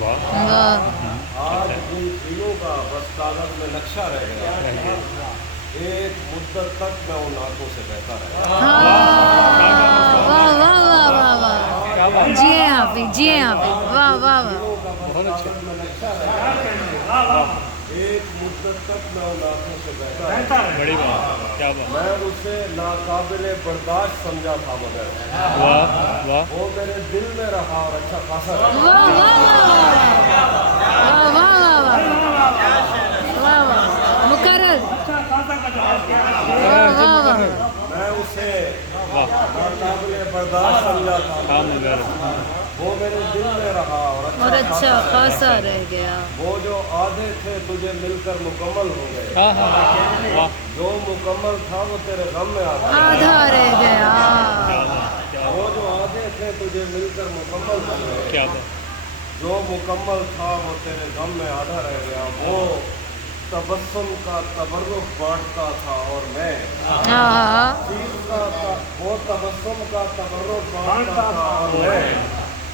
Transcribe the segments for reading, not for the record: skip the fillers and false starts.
वाह। वाह आज इन दिलों का बस कागज में नक्शा रह गया, एक मुद्दत तक मैं उन आंखों से बहता रहा। क्या वाह बात वाह वाह वाह वाह क्या वाह, बात जिए हाफिज, जिए हाफिज, वाह वाह वाह। दिलों का बस बहुत अच्छे। कागज में नक्शा रह गया, एक मुद्दत तक मैं उन आंखों से बहता रहा। बड़ी बात, क्या बात। मैं उसे नाकाबिले बर्दाश्त समझा था, मगर वाह वाह वो मेरे दिल में रहा और अच्छा खासा रहा। वाह वाह वाह वाह वाह वाह वाह वाह, मुकर्रर, वाह वाह वाह। मैं उसे वाह। नाकाबिले बर्दाश्त समझा था, हाँ मगर वो मेरे दिल में रहा और और अच्छा खासा रह गया। वो जो आधे थे तुझे मिलकर मुकम्मल हो गए, हाँ हाँ वाह। जो मुकम्मल था वो तेरे गम में आधा। आधा रह गया। क्या बात क्या वो जो आधे थे तुझे मिलकर मुकम्मल हो गए, क्या बात। जो मुकम्मल था वो तेरे गम में आधा रह गया। वो तबस्सुम का तबर्रुक बांटता था और मैं हाँ चीखता था। वो तबस्सुम का तबर्रुक बांटता था और मैं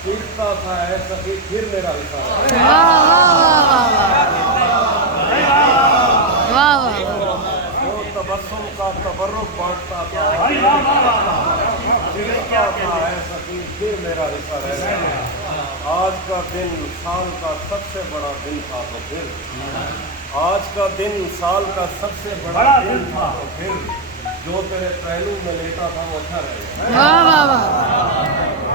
चीखता था, ऐसा ही फिर मेरा हिस्सा है। वाह वाह वाह वाह वाह। वो तबस्सुम का तबर्रुक बांटता था, चीखता था, ऐसा ही फिर मेरा हिस्सा रह गया। आज का दिन साल का सबसे बड़ा दिन था तो फिर, आज का दिन साल का सबसे बड़ा दिन था तो फिर, जो तेरे पहलू में लेटा था वो अच्छा रह गया। वाह वाह वाह।